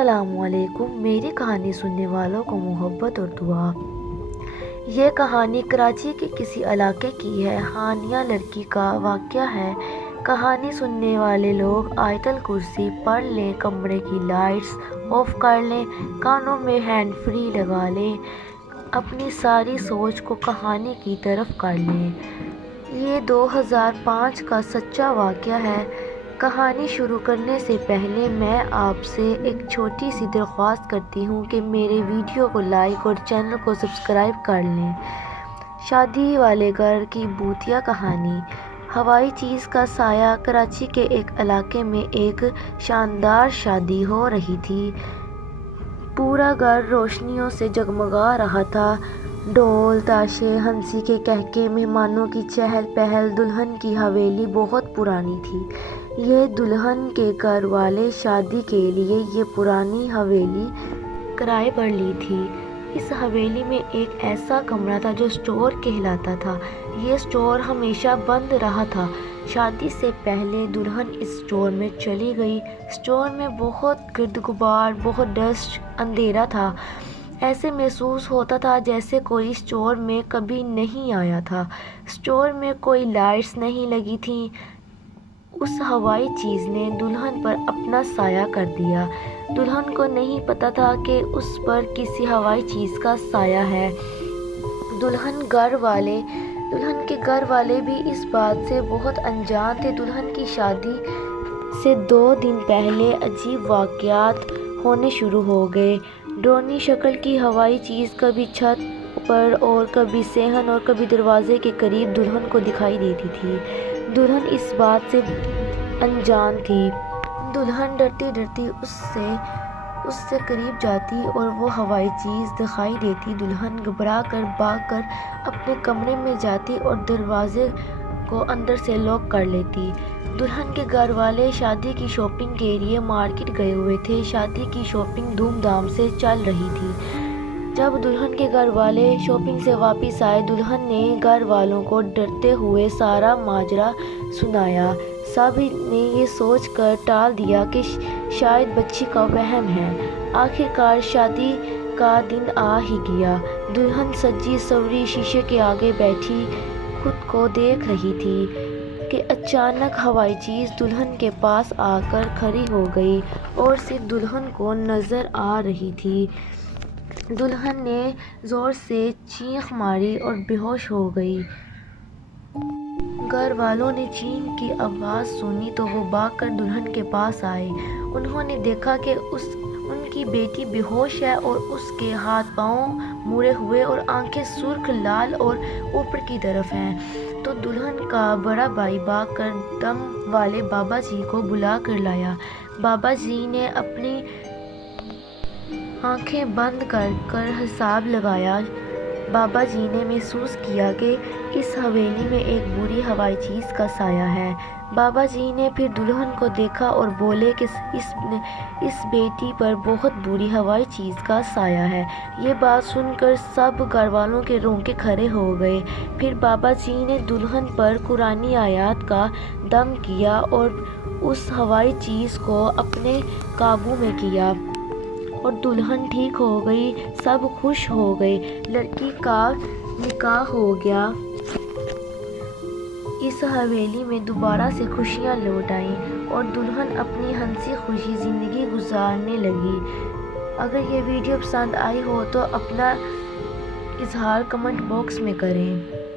السلام علیکم، میری کہانی سننے والوں کو محبت اور دعا۔ یہ کہانی کراچی کے کسی علاقے کی ہے۔ ہانیہ لڑکی کا واقعہ ہے۔ کہانی سننے والے لوگ آیت الکرسی پڑھ لیں، کمرے کی لائٹس آف کر لیں، کانوں میں ہینڈ فری لگا لیں، اپنی ساری سوچ کو کہانی کی طرف کر لیں۔ یہ 2005 کا سچا واقعہ ہے۔ کہانی شروع کرنے سے پہلے میں آپ سے ایک چھوٹی سی درخواست کرتی ہوں کہ میرے ویڈیو کو لائک اور چینل کو سبسکرائب کر لیں۔ شادی والے گھر کی بھوتیا کہانی۔ ہوائی چیز کا سایہ۔ کراچی کے ایک علاقے میں ایک شاندار شادی ہو رہی تھی۔ پورا گھر روشنیوں سے جگمگا رہا تھا۔ ڈھول، تاشے، ہنسی کے قہقہے، مہمانوں کی چہل پہل۔ دلہن کی حویلی بہت پرانی تھی۔ یہ دلہن کے گھر والے شادی کے لیے یہ پرانی حویلی کرائے پر لی تھی۔ اس حویلی میں ایک ایسا کمرہ تھا جو اسٹور کہلاتا تھا۔ یہ اسٹور ہمیشہ بند رہا تھا۔ شادی سے پہلے دلہن اس اسٹور میں چلی گئی۔ اسٹور میں بہت گرد غبار، بہت ڈسٹ، اندھیرا تھا۔ ایسے محسوس ہوتا تھا جیسے کوئی اسٹور میں کبھی نہیں آیا تھا۔ اسٹور میں کوئی لائٹس نہیں لگی تھیں۔ اس ہوائی چیز نے دلہن پر اپنا سایہ کر دیا۔ دلہن کو نہیں پتا تھا کہ اس پر کسی ہوائی چیز کا سایہ ہے۔ دلہن کے گھر والے بھی اس بات سے بہت انجان تھے۔ دلہن کی شادی سے 2 دن پہلے عجیب واقعات ہونے شروع ہو گئے۔ ڈرونی شکل کی ہوائی چیز کبھی چھت پر اور کبھی صحن اور کبھی دروازے کے قریب دلہن کو دکھائی دیتی تھی۔ دلہن اس بات سے انجان تھی۔ دلہن ڈرتی ڈرتی اس سے قریب جاتی اور وہ ہوائی چیز دکھائی دیتی۔ دلہن گھبرا کر بھاگ کر اپنے کمرے میں جاتی اور دروازے کو اندر سے لاک کر لیتی۔ دلہن کے گھر والے شادی کی شاپنگ کے لیے مارکیٹ گئے ہوئے تھے۔ شادی کی شاپنگ دھوم دھام سے چل رہی تھی۔ جب دلہن کے گھر والے شاپنگ سے واپس آئے، دلہن نے گھر والوں کو ڈرتے ہوئے سارا ماجرا سنایا۔ سب نے یہ سوچ کر ٹال دیا کہ شاید بچی کا وہم ہے۔ آخرکار شادی کا دن آ ہی گیا۔ دلہن سجی سنوری شیشے کے آگے بیٹھی خود کو دیکھ رہی تھی کہ اچانک ہوائی چیز دلہن کے پاس آ کر کھڑی ہو گئی اور صرف دلہن کو نظر آ رہی تھی۔ دلہن نے زور سے چیخ ماری اور بے ہوش ہو گئی۔ گھر والوں نے چیخ کی آواز سنی تو وہ بھاگ کر دلہن کے پاس آئے۔ انہوں نے دیکھا کہ ان کی بیٹی بے ہوش ہے اور اس کے ہاتھ پاؤں مڑے ہوئے اور آنکھیں سرخ لال اور اوپر کی طرف ہیں۔ تو دلہن کا بڑا بھائی بھاگ کر دم والے بابا جی کو بلا کر لایا۔ بابا جی نے اپنی آنکھیں بند کر کر حساب لگایا۔ بابا جی نے محسوس کیا کہ اس حویلی میں ایک بری ہوائی چیز کا سایہ ہے۔ بابا جی نے پھر دلہن کو دیکھا اور بولے کہ اس بیٹی پر بہت بری ہوائی چیز کا سایہ ہے۔ یہ بات سن کر سب گھر والوں کے رونگٹے کھڑے ہو گئے۔ پھر بابا جی نے دلہن پر قرآنی آیات کا دم کیا اور اس ہوائی چیز کو اپنے قابو میں کیا اور دلہن ٹھیک ہو گئی۔ سب خوش ہو گئے۔ لڑکی کا نکاح ہو گیا۔ اس حویلی میں دوبارہ سے خوشیاں لوٹ آئیں اور دلہن اپنی ہنسی خوشی زندگی گزارنے لگی۔ اگر یہ ویڈیو پسند آئی ہو تو اپنا اظہار کمنٹ باکس میں کریں۔